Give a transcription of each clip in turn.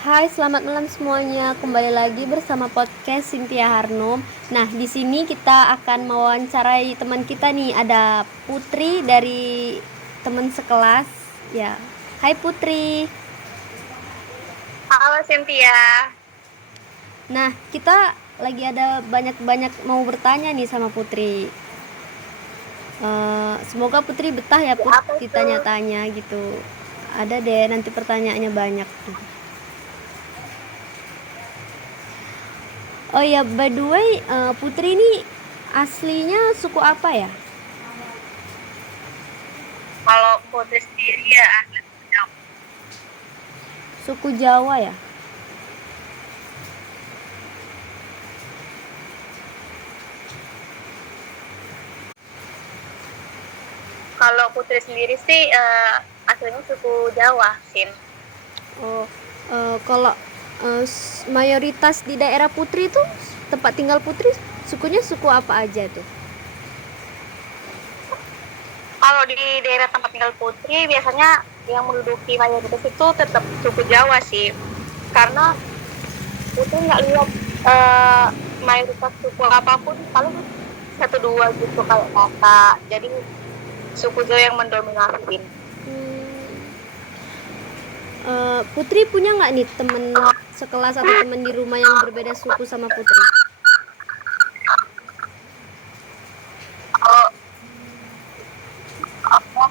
Hai, selamat malam semuanya. Kembali lagi bersama podcast Cynthia Harnum. Nah, di sini kita akan mewawancarai teman kita nih. Ada Putri dari teman sekelas. Ya, Hai Putri. Halo Cynthia. Nah, kita lagi ada banyak-banyak mau bertanya nih sama Putri. Semoga Putri betah ya Put Apa tuh? ditanya-tanya gitu. Ada deh nanti pertanyaannya banyak. Oh ya, by the way, Putri ini aslinya suku apa ya? Kalau Putri sendiri ya asli Sunda. Suku Jawa ya? Kalau Putri sendiri sih aslinya suku Jawa, Sin. Oh, kalau mayoritas di daerah Putri itu tempat tinggal Putri sukunya suku apa aja tuh? Kalau di daerah tempat tinggal Putri biasanya yang menduduki mayoritas itu tetap suku Jawa sih. Karena Putri nggak lihat eh, mayoritas suku apapun, paling satu dua gitu kayak kakak. Jadi suku Jawa yang mendominasi. Putri punya nggak nih temen sekelas atau temen di rumah yang berbeda suku sama Putri? Kalau apa?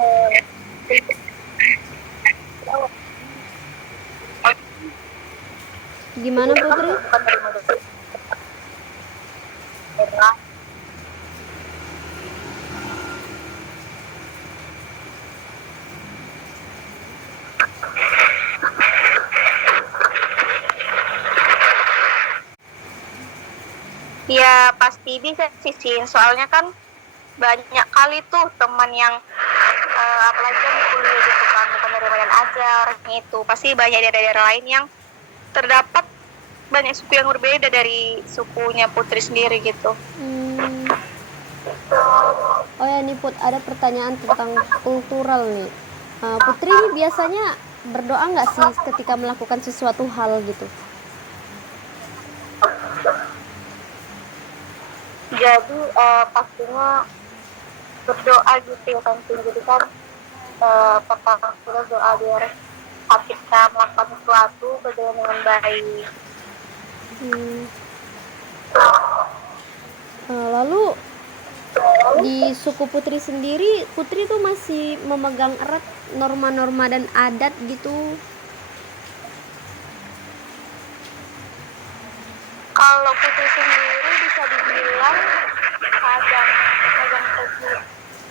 Eh, Gimana Putri? Ya pasti bisa sih, soalnya kan banyak kali tuh teman yang apalagi yang kuliah gitu kan, bukan dari Medan aja orangnya itu. Pasti banyak dari daerah lain yang terdapat banyak suku yang berbeda dari sukunya Putri sendiri gitu. Oh ya nih Put, ada pertanyaan tentang kultural nih. Putri ini biasanya berdoa nggak sih ketika melakukan sesuatu hal gitu? Jadi pastinya berdoa gitu ya kan. Jadi kan pertama kita doa biar saat kita melakukan sesuatu berjalan dengan baik. Hmm, lalu di suku Putri sendiri, Putri tuh masih memegang erat norma-norma dan adat gitu. Kalau Putri sendiri bisa dibilang kadang kadang teguh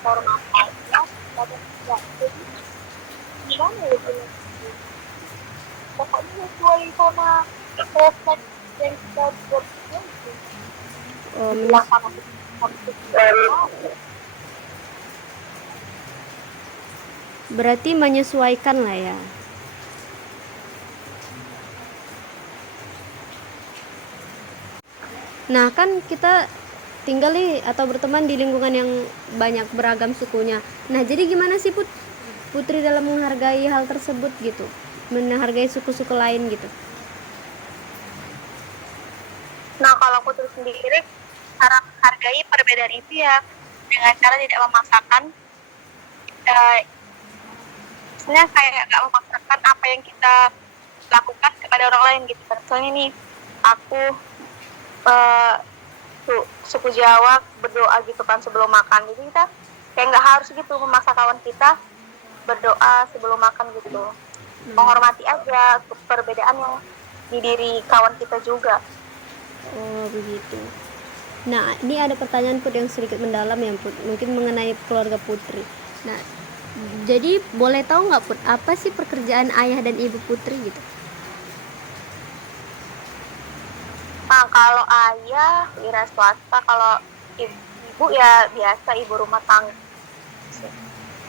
formal aja, kadang tidak. Jadi gimana ya Bu? Pokoknya sesuai sama refleks yang kita buat itu. Dibilang sama Berarti menyesuaikan lah ya. Nah kan kita tinggal nih atau berteman di lingkungan yang banyak beragam sukunya. Nah jadi gimana sih Putri dalam menghargai hal tersebut gitu, menghargai suku-suku lain gitu? Nah, kalau Putri sendiri cara menghargai perbedaan itu ya dengan cara tidak memaksakan sebenarnya kayak nggak memaksakan apa yang kita lakukan kepada orang lain gitu. Misalnya nih aku uh, suku Jawa berdoa gitu kan sebelum makan, jadi kita kayak nggak harus gitu memaksa kawan kita berdoa sebelum makan gitu, menghormati aja perbedaan yang di diri kawan kita juga. Oh begitu. Nah ini ada pertanyaan Put yang sedikit mendalam ya Put, mungkin mengenai keluarga Putri. Nah jadi boleh tahu nggak Put, apa sih pekerjaan ayah dan ibu Putri gitu? Nah, kalau ayah wira swasta, kalau ibu ya biasa ibu rumah tangga.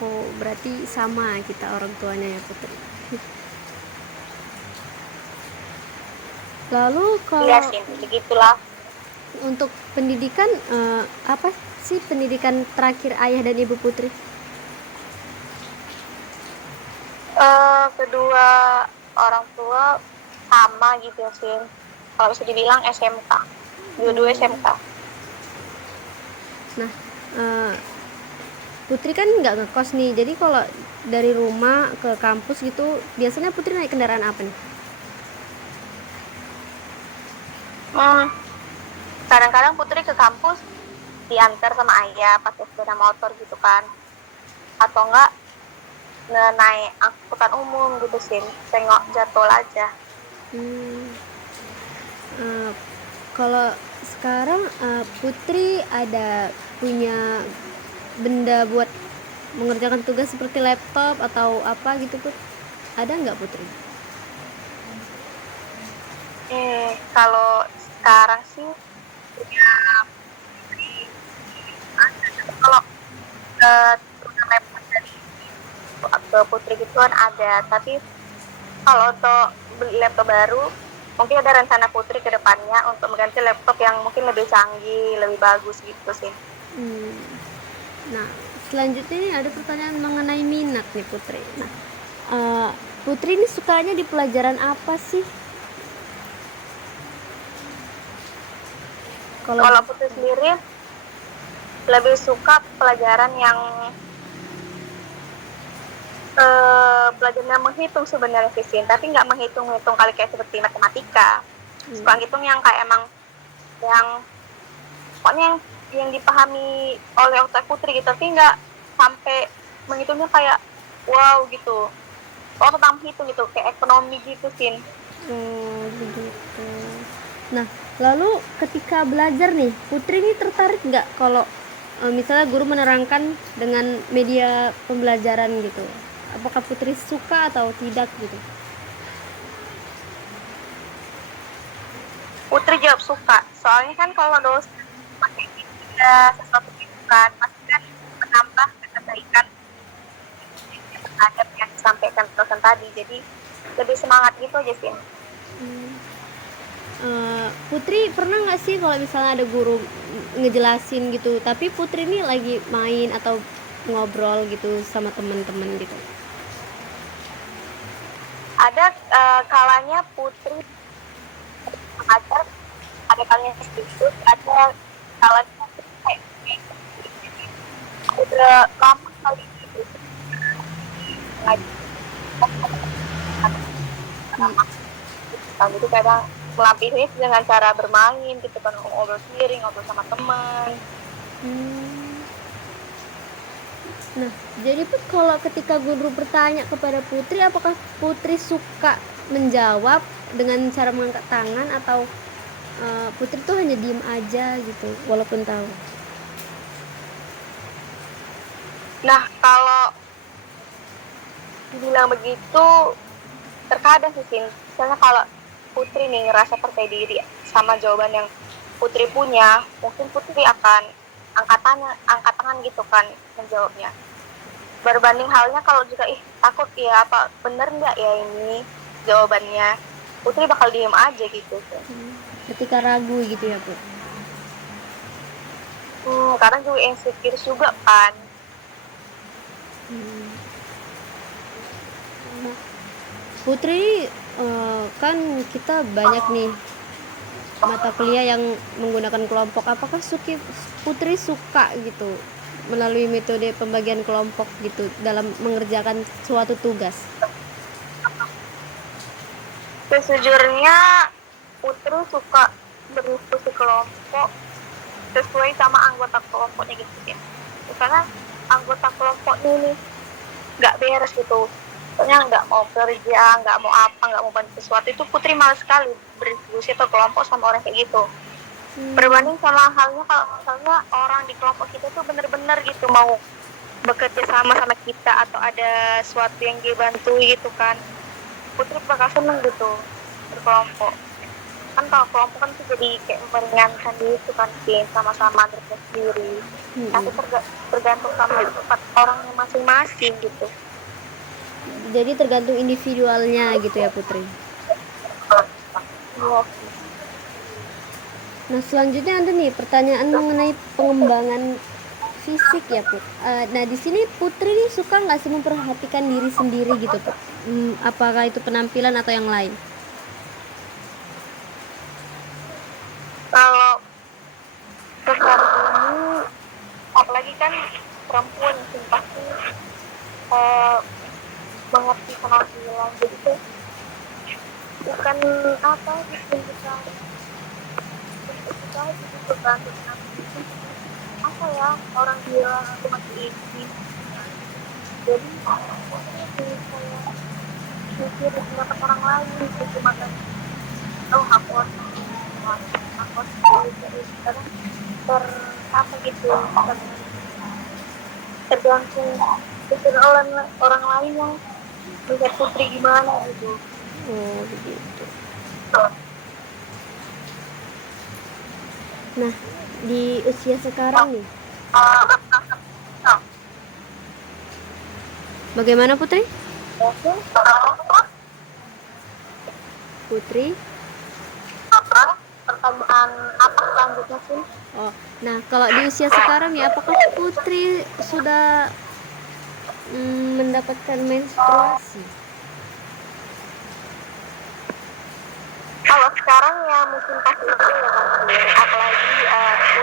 Oh berarti sama kita orang tuanya ya Putri. Lalu Iya kalau sih, begitulah. untuk pendidikan, apa sih pendidikan terakhir ayah dan ibu Putri? Kedua orang tua sama gitu sih. Kalau bisa dibilang SMK. Dua-dua SMK. Nah, Putri kan nggak ngekos nih, jadi kalau dari rumah ke kampus gitu biasanya Putri naik kendaraan apa nih? Kadang-kadang Putri ke kampus diantar sama ayah pakai sepeda motor gitu kan, atau enggak naik angkutan umum gitu sih, tengok jadwal aja. Kalau sekarang Putri ada punya benda buat mengerjakan tugas seperti laptop atau apa gitu Put? Ada nggak Putri? Kalau sekarang sih punya, kalau laptop dari ke Putri gitu kan ada, tapi kalau untuk beli laptop baru mungkin ada rencana Putri ke depannya untuk mengganti laptop yang mungkin lebih canggih, lebih bagus gitu sih. Nah, selanjutnya ini ada pertanyaan mengenai minat nih Putri. Nah, Putri ini sukanya di pelajaran apa sih? Kalau Putri sendiri lebih suka pelajaran yang belajarnya menghitung sebenarnya sih, tapi nggak menghitung kali kayak seperti matematika. Suka ngitung yang kayak emang yang pokoknya yang dipahami oleh otak Putri gitu, tapi nggak sampai menghitungnya kayak wow gitu. Kalau tentang menghitung gitu kayak ekonomi gitu sih. Begitu. Nah, lalu ketika belajar nih, Putri ini tertarik nggak kalau misalnya guru menerangkan dengan media pembelajaran gitu? Apakah Putri suka atau tidak gitu? Putri jawab suka, soalnya kan kalau dosen pakai media sesuatu itu kan pasti kan menambah ketertarikan terhadap yang disampaikan dosen tadi, jadi lebih semangat gitu aja sih. Putri pernah nggak sih kalau misalnya ada guru ngejelasin gitu, tapi Putri ini lagi main atau ngobrol gitu sama teman-teman gitu? Ada kalanya Putri mengajar, ada kalanya sedikit, ada kalanya kayak udah lama kali gitu gitu kadang melampiasnya dengan cara bermain gitu kan, ngobrol sendiri, ngobrol sama teman. Nah, jadi Put, kalau ketika guru bertanya kepada Putri, apakah Putri suka menjawab dengan cara mengangkat tangan atau Putri tuh hanya diem aja gitu walaupun tahu? Nah, kalau dibilang begitu terkadang sih, misalnya kalau Putri nih ngerasa percaya diri sama jawaban yang Putri punya, mungkin Putri akan angkat tangan gitu kan menjawabnya. Berbanding halnya kalau juga takut ya apa bener nggak ya ini jawabannya, Putri bakal diem aja gitu. Ketika ragu gitu ya Put? Karena juga insecure juga kan. Putri kan kita banyak nih mata kuliah yang menggunakan kelompok. Apakah Putri suka gitu melalui metode pembagian kelompok gitu dalam mengerjakan suatu tugas? Sejujurnya Putri suka berdiskusi kelompok sesuai sama anggota kelompoknya gitu ya. Karena anggota kelompok ini nggak beres gitu, soalnya nggak mau kerja, nggak mau apa, nggak mau bantu sesuatu, itu Putri malas sekali berdiskusi atau kelompok sama orang kayak gitu. Berbanding sama halnya kalau misalnya orang di kelompok kita tuh bener-bener gitu mau bekerja sama kita atau ada sesuatu yang dibantu gitu kan, Putri bakal seneng gitu berkelompok. Kan kalau kelompok kan tuh jadi kayak meringankan gitu kan sih, sama-sama sendiri. Tapi tergantung sama orangnya masing-masing gitu. Jadi tergantung individualnya gitu ya Putri. Nah, selanjutnya ada nih pertanyaan mengenai pengembangan fisik ya Put. Nah di sini Putri nih suka nggak sih memperhatikan diri sendiri gitu Put? Apakah itu penampilan atau yang lain? Kalau sekarang ini, apalagi kan perempuan yang pasti mengerti penampilan, jadi tuh bukan apa bikin kita gitu kan, apa ya, orang bilang aku masih ini, jadi kayak mikir pendapat orang lain gitu, makanya aku harus karena apa gitu, tergantung pikir orang lain yang melihat Putri gimana gitu. Oh begitu. Nah di usia sekarang nih, bagaimana Putri? Putri? Pertanyaan apa selanjutnya sih? Oh, nah kalau di usia sekarang nih, apakah Putri sudah mendapatkan menstruasi? Kalau sekarang ya mungkin pasti itu ya kan, apalagi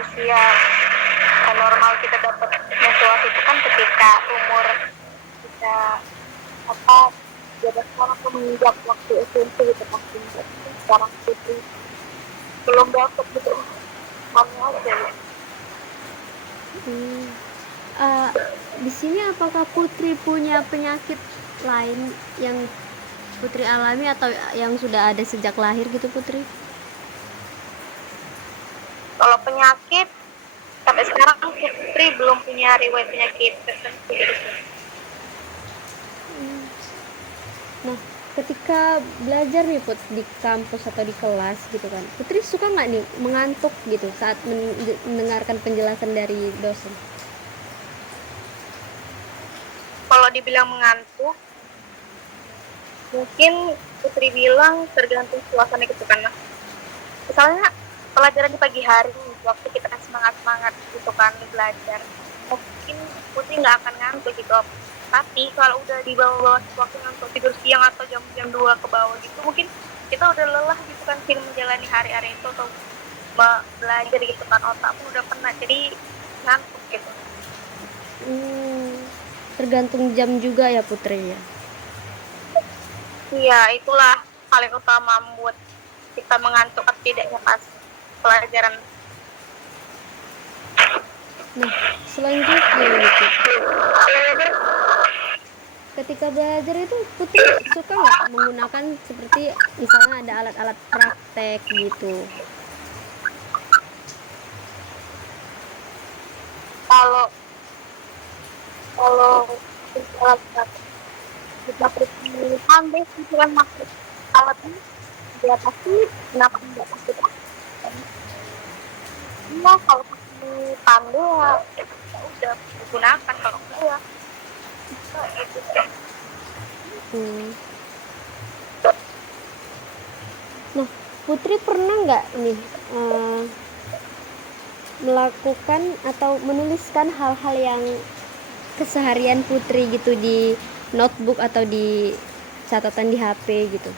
usia normal kita dapat menstruasi itu kan ketika umur kita apa 12 tahun atau menginjak waktu SMP gitu pasti. Sekarang itu belum dapat gitu, mana aja ya. Di sini apakah Putri punya penyakit lain yang Putri alami atau yang sudah ada sejak lahir gitu Putri? Kalau penyakit sampai sekarang Putri belum punya riwayat penyakit tertentu gitu. Nah, ketika belajar nih Put di kampus atau di kelas gitu kan, Putri suka nggak nih mengantuk gitu saat mendengarkan penjelasan dari dosen? Kalau dibilang mengantuk, mungkin Putri bilang tergantung suasana gitu kan, Mas. Misalnya pelajaran di pagi hari, waktu kita semangat gitu kan belajar, mungkin Putri nggak akan ngantuk gitu. Tapi kalau udah di bawah waktu untuk tidur siang atau jam 2 ke bawah gitu, mungkin kita udah lelah gitu kan menjalani hari-hari itu atau belajar gitu kan, otak pun udah penat, jadi ngantuk gitu. Tergantung jam juga ya Putri ya. Iya, itulah paling utama membuat kita mengantuk atau tidaknya pas pelajaran. Nah, selanjutnya gitu. Ketika belajar itu Putri suka nggak menggunakan seperti misalnya ada alat-alat praktek gitu? Kalau alat praktek kita pandai gitu kan, maksud alatnya dia pasti kenapa tidak pasti iya, kalau pandai ya udah digunakan, kalau enggak ya itu sih. Nah, Putri pernah nggak nih melakukan atau menuliskan hal-hal yang keseharian Putri gitu di notebook atau di catatan di HP gitu?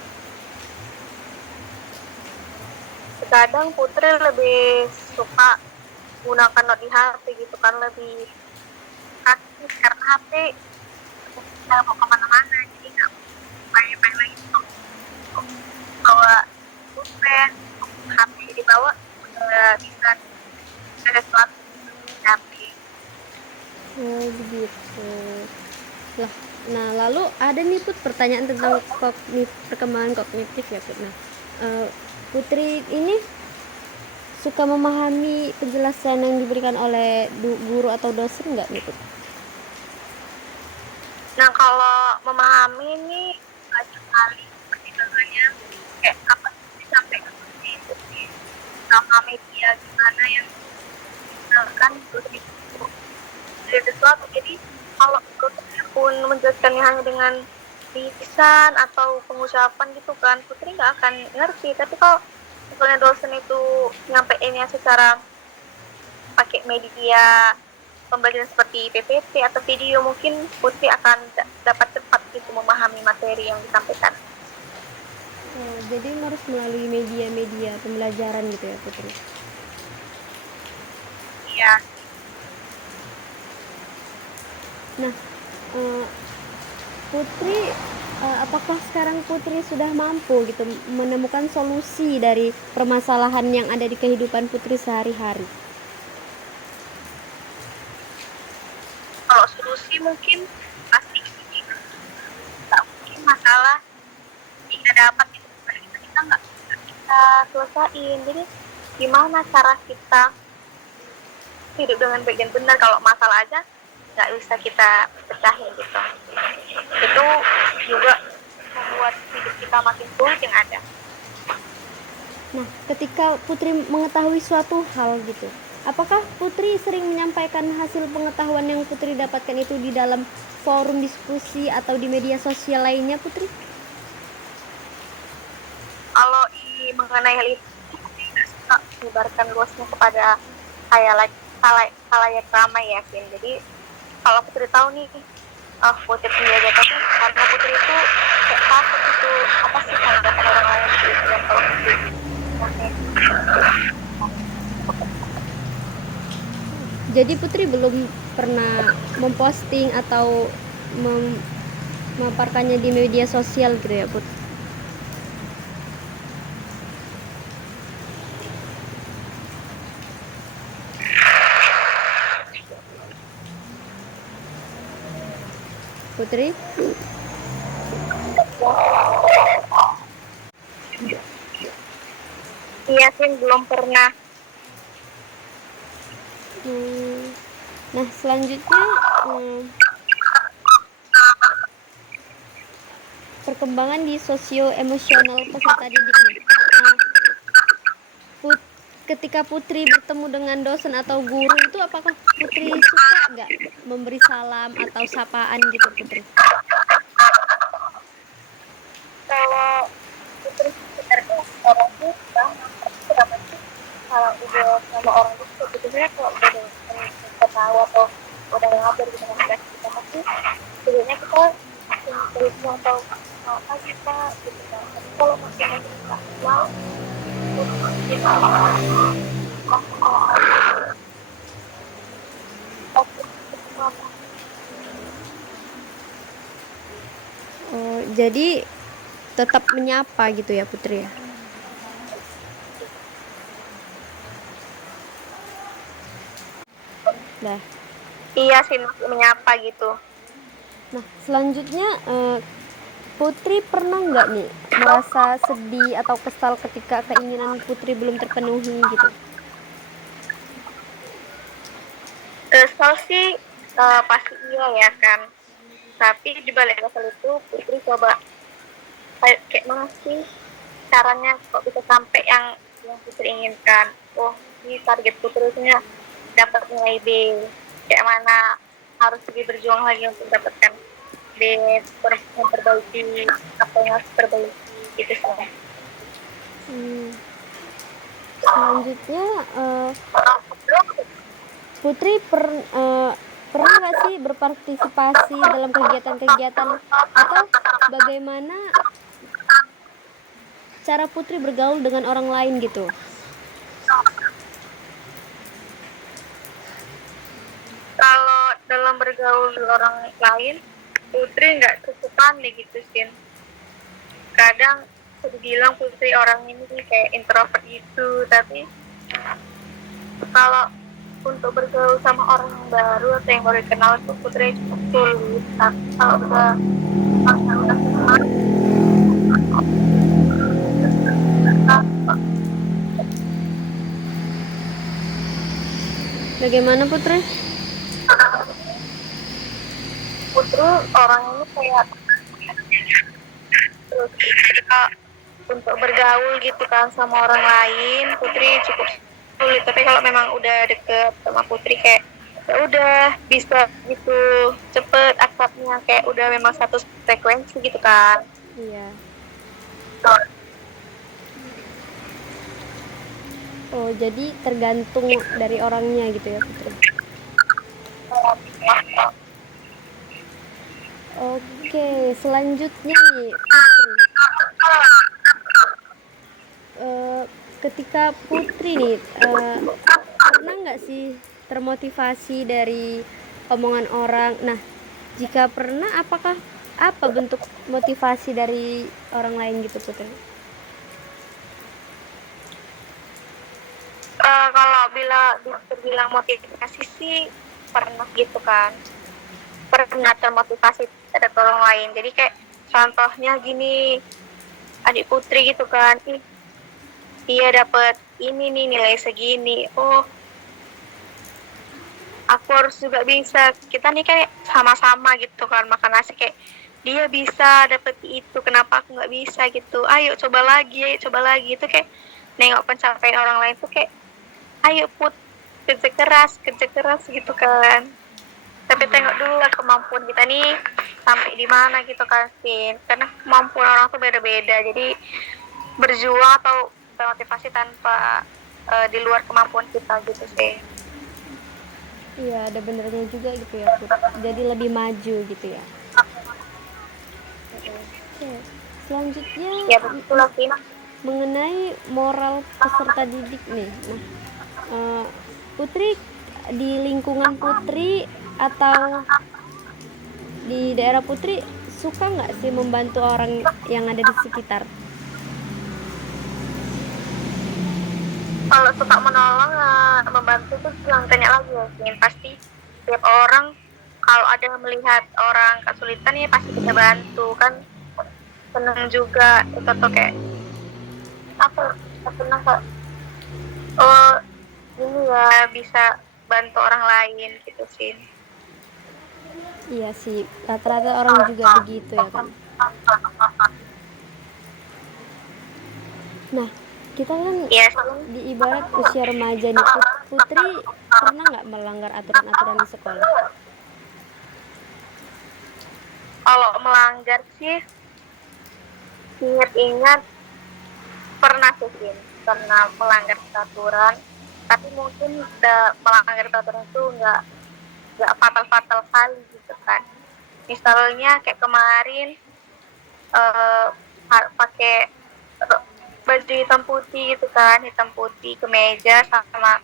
Kadang Putri lebih suka gunakan not di HP gitu kan, lebih praktis karena HP kita mau kemana-mana, jadi nggak payah-payah lagi tuh bawa pulpen, HP dibawa udah bisa ada sesuatu di HP. Oh begitu lah. Nah lalu ada nih Put pertanyaan tentang perkembangan kognitif ya Put. Nah Putri ini suka memahami penjelasan yang diberikan oleh guru atau dosen nggak nih Put? Nah kalau memahami ini banyak kali pertimbangannya, kayak apa sih sampai seperti itu sih, sama media gimana yang misalkan dari sesuatu. Jadi kalau dosennya pun menjelaskannya hanya dengan lisan atau pengucapan gitu kan, Putri nggak akan ngerti. Tapi kalau misalnya dosen itu nyampeinnya secara pakai media pembelajaran seperti PPT atau video, mungkin Putri akan dapat cepat gitu memahami materi yang disampaikan. Jadi harus melalui media-media pembelajaran gitu ya Putri. Iya. Nah, Putri, apakah sekarang Putri sudah mampu gitu menemukan solusi dari permasalahan yang ada di kehidupan Putri sehari-hari? Kalau solusi mungkin pasti nggak mungkin masalah tidak dapat itu kita nggak bisa selesaiin. Jadi gimana cara kita hidup dengan baik dan benar? Kalau masalah aja nggak bisa kita pecahin gitu. Itu juga membuat hidup kita makin sulit yang ada. Nah, ketika Putri mengetahui suatu hal gitu, apakah Putri sering menyampaikan hasil pengetahuan yang Putri dapatkan itu di dalam forum diskusi atau di media sosial lainnya, Putri? Kalau mengenai hal itu, Putri nggak suka menyebarkan luasnya kepada halayak ramai ya, Vin. Jadi kalau Putri tahu nih, Putri penjaga, tapi karena Putri itu kayak takut itu apa sih tanggapan orang lain gitu. Dan kalau Putri Jadi Putri belum pernah memposting atau memaparkannya di media sosial gitu ya, Putri? Putri? iya sih belum pernah. Nah, selanjutnya perkembangan di socio-emosional peserta didik nih. Ketika Putri bertemu dengan dosen atau guru itu, apakah Putri suka nggak memberi salam atau sapaan gitu, Putri? Kalau Putri sebenarnya orang itu sama sih kalau udah sama orang itu sebetulnya kalau udah ketawa atau udah ngajar gitu dengan kita pasti sebenarnya kita terus mau tahu apa kita gitu kan. Tapi kalau masih nggak mau kita Jadi tetap menyapa gitu ya, Putri ya? Nah, iya sih menyapa gitu. Nah, selanjutnya Putri pernah nggak nih merasa sedih atau kesal ketika keinginan Putri belum terpenuhi gitu? Kesal sih pasti iya ya kan. Tapi di balik kesal itu Putri coba kayak mana sih caranya kok bisa sampai yang Putri inginkan. Oh, ini target Putrinya dapat nilai B. Kayak mana harus lebih berjuang lagi untuk dapatkan B, memperbaiki apa yang harus diperbaiki gitu sih. Selanjutnya Putri pernah nggak sih berpartisipasi dalam kegiatan-kegiatan atau bagaimana cara Putri bergaul dengan orang lain gitu? Kalau dalam bergaul dengan orang lain, Putri nggak cukup pandai gitu sih. Kadang aku bilang Putri orang ini kayak introvert gitu, tapi kalau untuk bergaul sama orang yang baru atau yang baru kenal itu Putri cukup sulit. Tapi kalau udah kenal, Bagaimana Putri? Putri orang ini kayak terus untuk bergaul gitu kan sama orang lain Putri cukup sulit. Tapi kalau memang udah deket sama Putri kayak ya udah bisa gitu cepet akrabnya, kayak udah memang satu frekuensi gitu kan. Iya. Oh, jadi tergantung dari orangnya gitu ya, Putri? Oke, selanjutnya nih Putri. Ketika Putri nih pernah nggak sih termotivasi dari omongan orang? Nah, jika pernah, apa bentuk motivasi dari orang lain gitu Putri? Kalau dibilang motivasi sih pernah gitu kan, pernah termotivasi dari orang lain. Jadi kayak contohnya gini, adik Putri gitu kan, dia dapat ini nih nilai segini, oh aku harus juga bisa. Kita nih kayak sama-sama gitu kan makan nasi, kayak dia bisa dapet itu, kenapa aku nggak bisa gitu. Ayo coba lagi itu kayak nengok pencapaian orang lain tuh kayak ayo Put, kerja keras gitu kan. Tapi tengok dulu lah kemampuan kita nih sampai di mana gitu kan, Sin. Karena kemampuan orang tuh beda-beda, jadi berjuang atau termotivasi tanpa di luar kemampuan kita gitu sih. Iya, ada benernya juga gitu ya Put. Jadi lebih maju gitu ya. Oke, selanjutnya Ya betul lah, Sin. mengenai moral peserta didik nih. Nah, Putri di lingkungan Putri atau di daerah Putri suka nggak sih membantu orang yang ada di sekitar? Kalau suka menolong, membantu tuh bilang tanya lagi ya, Sin. Pasti setiap orang kalau ada melihat orang kesulitan ya pasti kita bantu kan, seneng juga itu tuh kayak apa, seneng kok, oh ini ya bisa bantu orang lain gitu sih. Iya sih, rata-rata orang juga begitu ya kan. Nah, kita kan Yes. di ibarat usia remaja nih. Putri pernah nggak melanggar aturan-aturan di sekolah? Kalau melanggar sih ingat-ingat pernah sih, pernah melanggar peraturan, tapi mungkin melanggar peraturan itu nggak fatal kali gitu kan. Misalnya kayak kemarin pakai baju hitam putih gitu kan, hitam putih kemeja sama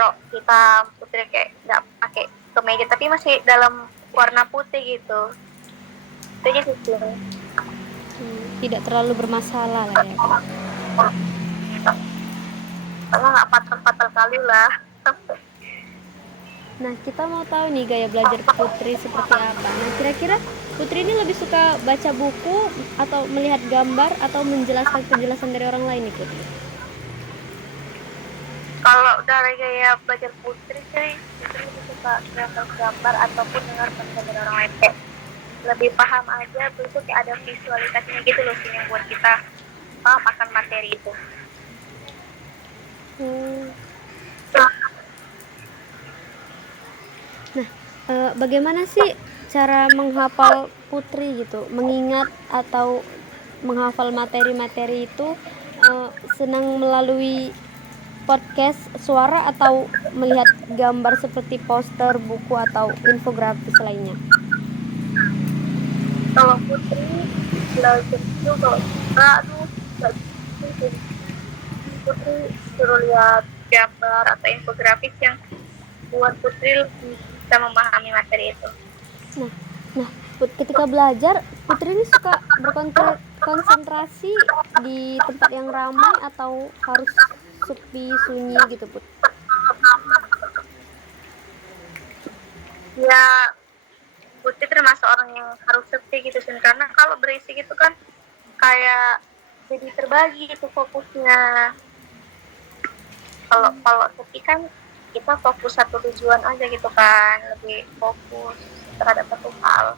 rok hitam. Putri kayak nggak pakai kemeja tapi masih dalam warna putih gitu. Itu aja sih. Tidak terlalu bermasalah lah ya kan. Karena nggak fatal kali lah. Nah, kita mau tahu nih gaya belajar Putri seperti apa. Nah, kira-kira Putri ini lebih suka baca buku atau melihat gambar atau menjelaskan penjelasan dari orang lain nih Putri? Kalau dari gaya belajar Putri sih, Putri lebih suka gambar ataupun dengar penjelasan dari orang lain, kayak lebih paham aja. Terus tuh kayak ada visualisasinya gitu loh sih yang buat kita paham akan materi itu. Nah, bagaimana sih cara menghafal Putri gitu, mengingat atau menghafal materi-materi itu, senang melalui podcast suara atau melihat gambar seperti poster, buku atau infografis lainnya? Kalau Putri belajar itu kalau suka nggak gitu. Putri suruh lihat gambar atau infografis yang buat Putri lebih bisa memahami materi itu. Nah, ketika belajar, Putri ini suka berkonsentrasi di tempat yang ramai atau harus sepi sunyi gitu Put? Ya, Putri termasuk orang yang harus sepi gitu sih, karena kalau berisik itu kan kayak jadi terbagi itu fokusnya. Kalau sepi kan kita fokus satu tujuan aja gitu kan, lebih fokus terhadap satu hal.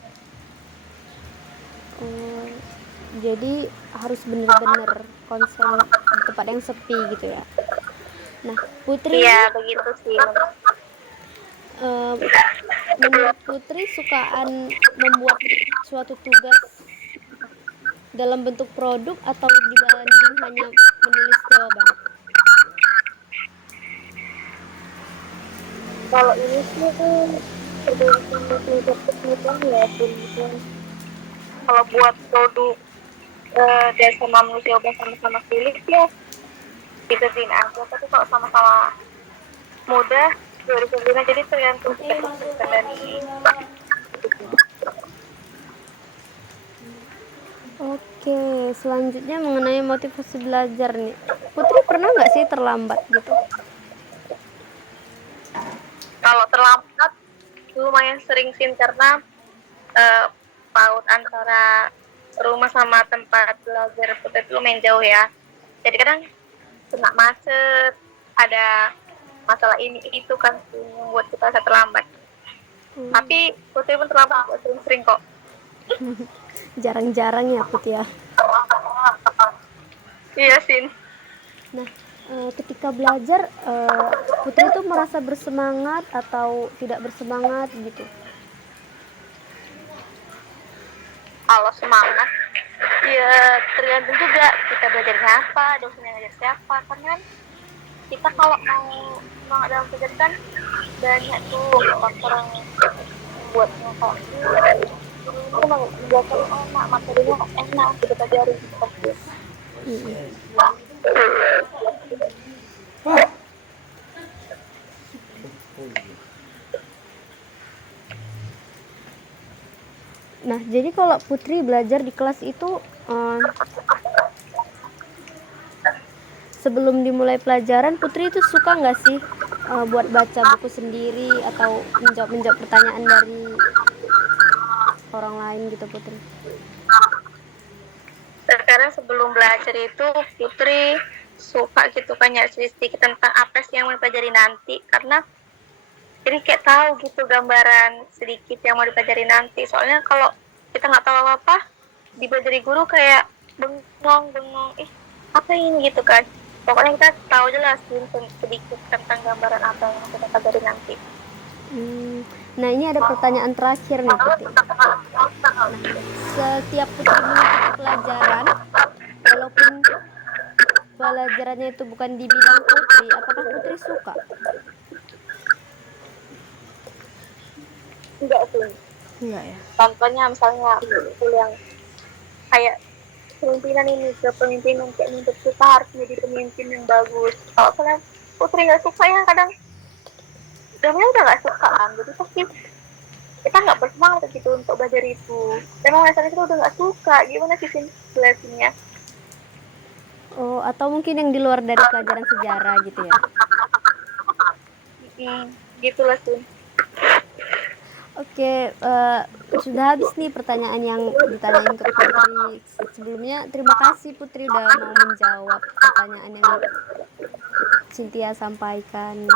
Jadi harus benar-benar konsen di tempat yang sepi gitu ya. Nah, Putri, Iya begitu sih. Menurut Putri sukaan membuat suatu tugas dalam bentuk produk atau dibanding hanya menulis jawaban? Kalau ini sih tergantung kebutuhan ya, Bun. Kalau buat produk dasar manusia udah sama-sama sulit ya gituin aja, tapi kalau sama-sama mudah 2009, jadi tergantung kita keputusan dari. Oke, selanjutnya mengenai motivasi belajar nih. Putri pernah nggak sih terlambat gitu? Kalau terlambat lumayan sering sih, karena paut antara rumah sama tempat belajar Putri itu lumayan jauh ya, jadi kadang kena macet, ada masalah ini itu kan yang buat kita bisa terlambat. Tapi Putri pun terlambat sering-sering kok. Jarang-jarang ya Put ya. Iya Sin. Nah, ketika belajar Putri itu merasa bersemangat atau tidak bersemangat gitu? Kalau semangat ya tergantung juga kita belajar siapa, dosennya ngajar siapa, karena kan kita kalau mau semangat dalam belajar kan banyak tuh faktor yang buat kayak itu belajar enak, materinya enak kita pelajari gitu. Nah, jadi kalau Putri belajar di kelas itu sebelum dimulai pelajaran, Putri itu suka nggak sih buat baca buku sendiri atau menjawab pertanyaan dari orang lain gitu Putri? Sekarang sebelum belajar itu Putri suka gitu kan nyari sedikit tentang apa sih yang mau dipelajari nanti, karena jadi kayak tahu gitu gambaran sedikit yang mau dipelajari nanti. Soalnya kalau kita nggak tahu apa-apa, dipelajari guru kayak bengong, apa ini gitu kan. Pokoknya kita tahu jelas sedikit tentang gambaran apa yang kita pelajari nanti. Nah, ini ada pertanyaan terakhir nih Putri. Nah, setiap Putri mengikuti pelajaran, walaupun pelajarannya itu bukan di bidang Putri, apakah Putri suka? Enggak sih. Enggak ya. Contohnya misalnya yang kayak kepemimpinan ini, kepemimpinan kayak untuk kita harus menjadi pemimpin yang bagus. Kalau kalian Putri nggak suka ya kadang udah nggak suka kan, jadi pasti kita nggak bersemangat gitu untuk belajar itu. Memang rasanya kita udah nggak suka, gimana sih jelasinnya? Oh, atau mungkin yang di luar dari pelajaran sejarah gitu ya? Gitulah sih. Oke, sudah habis nih pertanyaan yang ditanyain ke Putri. Sebelumnya terima kasih Putri udah mau menjawab pertanyaan yang Cynthia sampaikan.